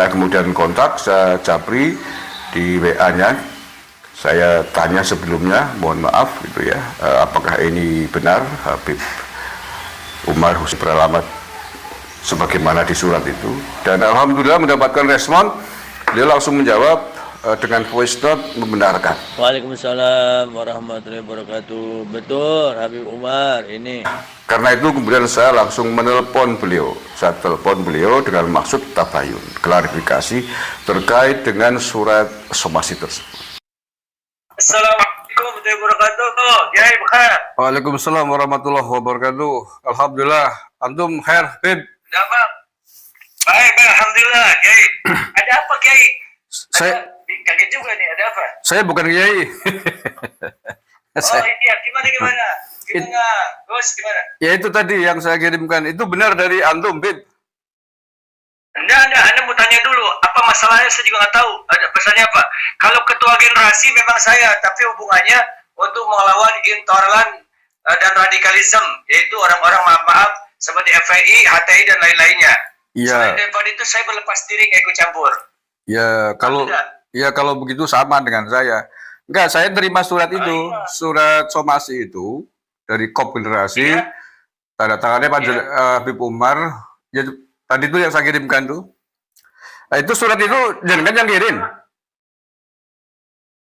Saya kemudian kontak, saya japri di WA-nya. Saya tanya sebelumnya, mohon maaf gitu ya, apakah ini benar Habib Umar Husni beralamat sebagaimana di surat itu. Dan alhamdulillah mendapatkan respon, dia langsung menjawab dengan voice note membenarkan. Waalaikumsalam warahmatullahi wabarakatuh. Betul, Habib Umar ini. Karena itu kemudian saya langsung menelpon beliau. Saya telepon beliau dengan maksud tabayun, klarifikasi terkait dengan surat somasi tersebut. Assalamualaikum warahmatullahi wabarakatuh. Kiai Bekar. Waalaikumsalam warahmatullahi wabarakatuh. Alhamdulillah. Antum khair, Bib? Ya, Bang. Baik, alhamdulillah, Kiai. Ada apa, Kiai? Saya kaget juga nih, ada apa? Saya bukan Kiai. Iya, gimana? Gus, gimana? Ya itu tadi yang saya kirimkan, itu benar dari antum, Bib? Enggak, Anda mau tanya dulu, apa masalahnya saya juga nggak tahu. Ada pesannya apa? Kalau ketua generasi memang saya, tapi hubungannya untuk melawan intoleran dan radikalisme, yaitu orang-orang maaf seperti FPI, HTI dan lain-lainnya. Iya. Selain daripada itu saya berlepas diri nggak ikut campur. Ya kalau begitu sama dengan saya. Enggak, saya terima surat itu, surat somasi itu dari KOP generasi, tanda tangannya Pak Habib Umar. Ya, tadi itu yang saya kirimkan tuh. Nah, itu surat itu jangan yang kirim.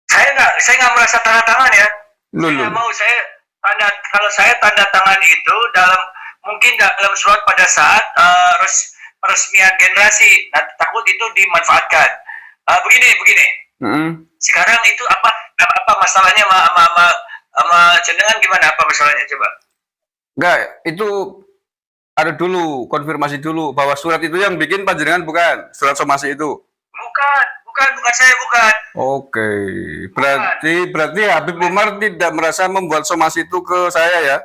Saya nggak merasa tanda tangan ya. Kalau saya tanda tangan itu mungkin dalam surat pada saat peresmian generasi. Nah, takut itu dimanfaatkan. Begini. Sekarang itu apa masalahnya sama cendengan gimana? Apa masalahnya coba? Enggak, itu ada dulu, konfirmasi dulu bahwa surat itu yang bikin panjenengan bukan, surat somasi itu. Bukan saya. Oke, berarti Habib Umar tidak merasa membuat somasi itu ke saya ya?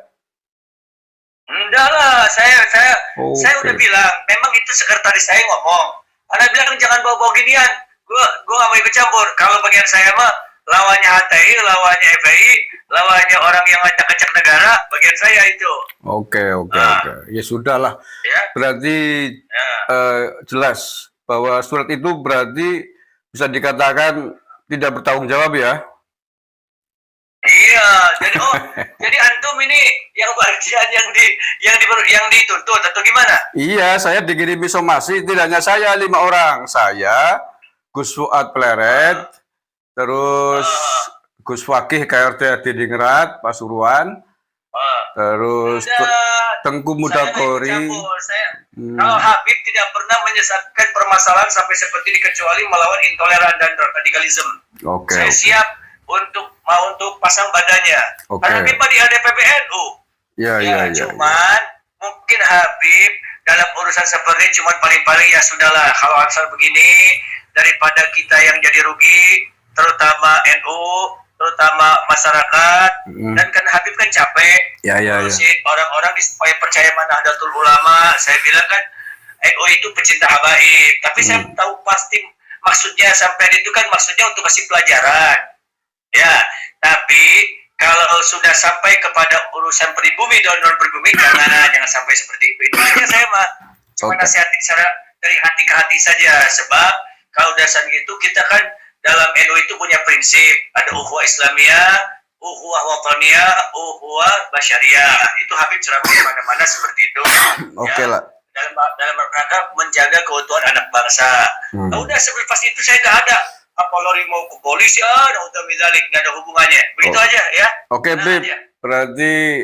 Enggak lah, saya udah bilang, memang itu sekretaris saya ngomong. Anda bilang jangan bawa-bawa ginian. Gua nggak mau ikut campur. Kalau bagian saya mah lawannya HTI, lawannya FPI, lawannya orang yang ngacak-ngacak negara, bagian saya itu. Oke. Ya sudahlah. Ya. Berarti jelas bahwa surat itu berarti bisa dikatakan tidak bertanggung jawab ya? Iya. Jadi antum ini yang bagian yang dituntut atau gimana? Iya, saya dikirimi somasi, tidak hanya saya, 5 orang. Saya, Gus Fuad Pleret, terus Gus Fakih KRT Diningrat, Pasuruan, terus Tengku Mudakori. Kalau Habib tidak pernah menyesatkan permasalahan sampai seperti ini kecuali melawan intoleran dan radikalisme. Saya siap untuk pasang badannya. Habib di HDPBNU. Cuman mungkin Habib dalam urusan seperti ini cuman paling-paling ya sudahlah, kalau asal begini daripada kita yang jadi rugi, terutama NU, terutama masyarakat, dan kan Habib kan capek ngurusin orang-orang supaya percaya Nahdlatul Ulama. Saya bilang kan NU itu pecinta habaib, tapi saya tahu pasti maksudnya sampai itu kan maksudnya untuk kasih pelajaran. Ya, tapi kalau sudah sampai kepada urusan pribumi dan non pribumi, jangan sampai seperti itu. Itu aja saya mah cuma nasihatin secara dari hati ke hati saja. Sebab kalau dasar gitu kita kan dalam NU itu punya prinsip, ada ukhuwah Islamiyah, ukhuwah wataniyah, ukhuwah basyariah. Itu Habib ceramah di mana-mana seperti itu. Oke lah. Dalam rangka menjaga keutuhan anak bangsa. Nah, udah selepas itu saya nggak ada apa lori mau ke polisi, udah midalik, nggak ada hubungannya. Begitu aja ya. Oke, Bib. Berarti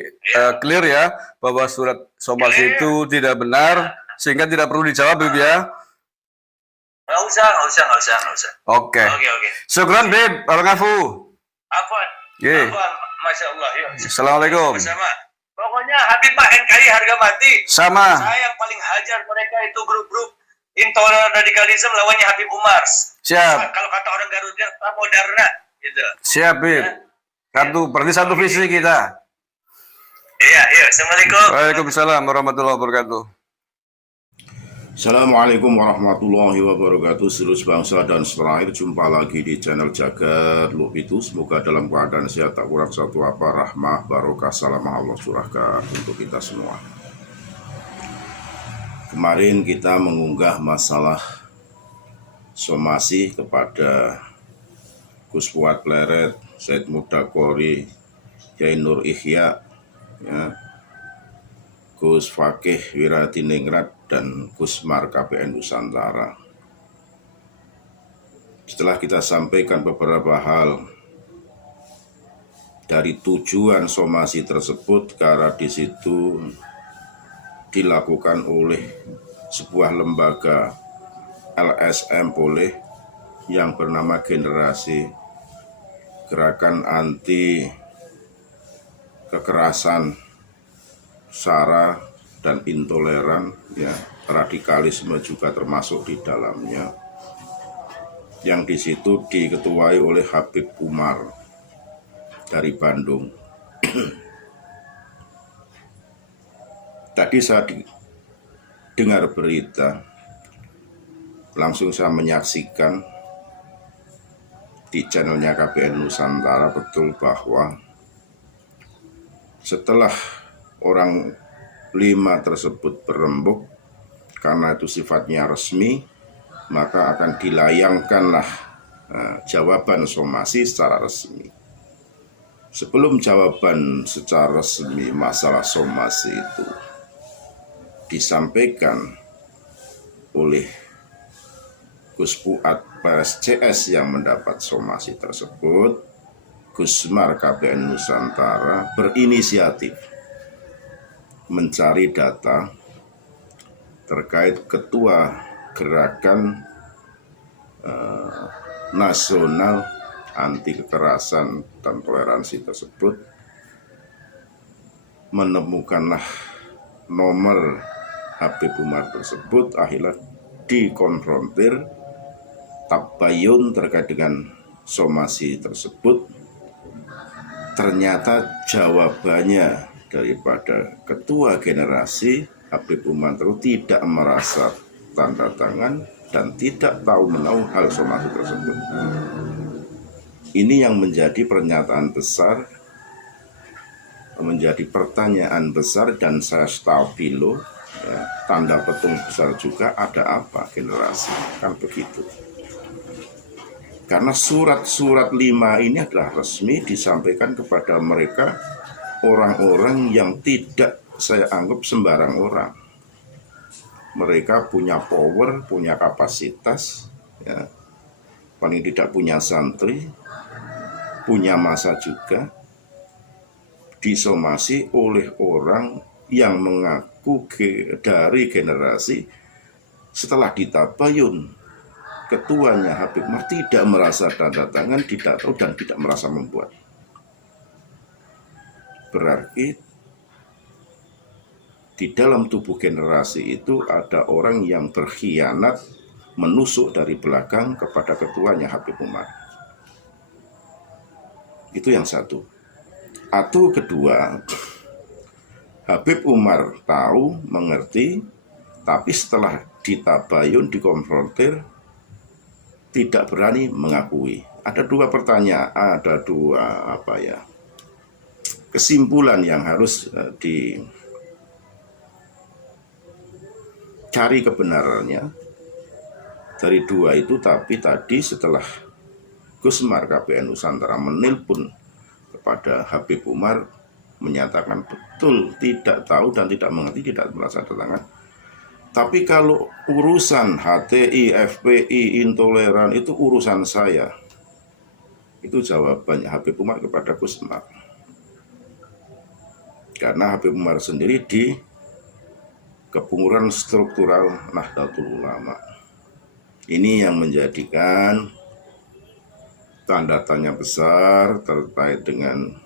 clear ya bahwa surat somasi itu tidak benar, sehingga tidak perlu dijawab, Bib ya. Nggak usah. Oke. Syukran, Bib. Alngafu. Apa? Masya Allah. Assalamualaikum. Sama. Pokoknya Habib Pak NKRI harga mati. Sama. Saya yang paling hajar mereka itu grup-grup intoleran radikalisme lawannya Habib Umar. Siap. Kalau kata orang Garuda, moderna gitu. Siap, Bib. Berarti satu visi kita. Iya. Assalamualaikum. Waalaikumsalam warahmatullahi wabarakatuh. Assalamualaikum warahmatullahi wabarakatuh. Seluruh bangsa dan setanah air, jumpa lagi di channel Jagat Lupitu. Semoga dalam keadaan sehat, tak kurang satu apa, rahmah, barokah, salam Allah curahkan untuk kita semua. Kemarin kita mengunggah masalah somasi kepada Gus Fuad Pleret, Said Mudakori, Yai Nur Ihya, ya, Gus Fakih Wiradiningrat, dan Gus Mar KPN Nusantara. Setelah kita sampaikan beberapa hal dari tujuan somasi tersebut, karena di situ dilakukan oleh sebuah lembaga LSM boleh yang bernama Generasi Gerakan Anti Kekerasan Sara dan Intoleran, ya, radikalisme juga termasuk di dalamnya, yang di situ diketuai oleh Habib Umar dari Bandung. Tadi saya dengar berita, langsung saya menyaksikan di channelnya KPN Nusantara, betul bahwa setelah orang 5 tersebut berembuk, karena itu sifatnya resmi, maka akan dilayangkanlah jawaban somasi secara resmi. Sebelum jawaban secara resmi masalah somasi itu disampaikan oleh Gus Fuad PSCS yang mendapat somasi tersebut, Gus Mar KPN Nusantara berinisiatif mencari data terkait ketua gerakan nasional anti kekerasan dan toleransi tersebut, menemukanlah nomor Habib Umar tersebut. Akhirnya dikonfrontir, tabayun terkait dengan somasi tersebut. Ternyata jawabannya daripada ketua generasi Habib Umar itu tidak merasa tanda tangan dan tidak tahu menahu hal somasi tersebut. Ini yang menjadi pernyataan besar, menjadi pertanyaan besar, dan saya stabilo, ya, tanda petung besar juga, ada apa generasi, kan begitu. Karena surat-surat 5 ini adalah resmi disampaikan kepada mereka, orang-orang yang tidak saya anggap sembarang orang. Mereka punya power, punya kapasitas, ya, paling tidak punya santri, punya masa juga, disomasi oleh orang yang mengaku dari generasi. Setelah ditabayun, ketuanya Habib Umar tidak merasa tanda tangan, tidak tahu dan tidak merasa membuat. Berarti di dalam tubuh generasi itu ada orang yang berkhianat, menusuk dari belakang kepada ketuanya Habib Umar. Itu yang satu. Atau kedua, Habib Umar tahu, mengerti, tapi setelah ditabayun, dikonfrontir, tidak berani mengakui. Ada dua pertanyaan, ada dua kesimpulan yang harus dicari kebenarannya dari dua itu. Tapi tadi setelah Gus Mar KPN Nusantara menelpon kepada Habib Umar, menyatakan betul tidak tahu dan tidak mengerti, tidak merasa tertangan. Tapi kalau urusan HTI, FPI, intoleran itu urusan saya. Itu jawabannya Habib Umar kepada Gus Mar. Karena Habib Umar sendiri di kepengurusan struktural Nahdlatul Ulama. Ini yang menjadikan tanda tanya besar terkait dengan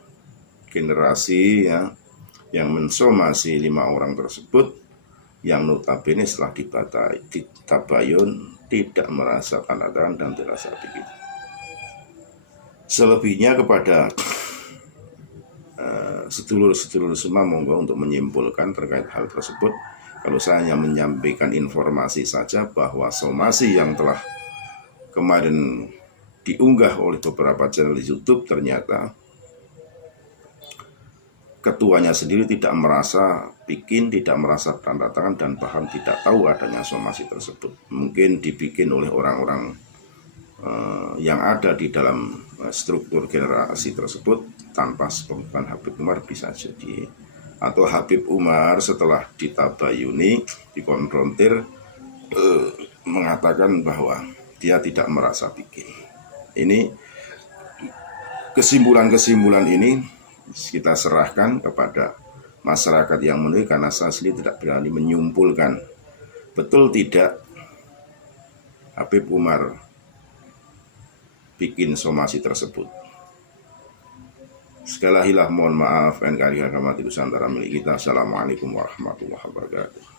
generasi, ya, yang mensomasi 5 orang tersebut, yang notabene setelah ditabayun tidak merasa tanda tangan dan tidak rasa begitu. Selebihnya kepada sedulur-sedulur semua, monggo untuk menyimpulkan terkait hal tersebut. Kalau saya hanya menyampaikan informasi saja bahwa somasi yang telah kemarin diunggah oleh beberapa channel YouTube, ternyata ketuanya sendiri tidak merasa bikin, tidak merasa tanda tangan, dan bahkan tidak tahu adanya somasi tersebut. Mungkin dibikin oleh orang-orang yang ada di dalam struktur generasi tersebut tanpa sepengetahuan Habib Umar bisa jadi. Atau Habib Umar setelah ditabayuni, dikonfrontir, mengatakan bahwa dia tidak merasa bikin. Ini kesimpulan-kesimpulan ini kita serahkan kepada masyarakat yang menilai, karena saya sendiri tidak berani menyimpulkan betul tidak Habib Umar bikin somasi tersebut. Sekali lagi mohon maaf, NKRI Agama Nusantara milik kita. Assalamualaikum warahmatullahi wabarakatuh.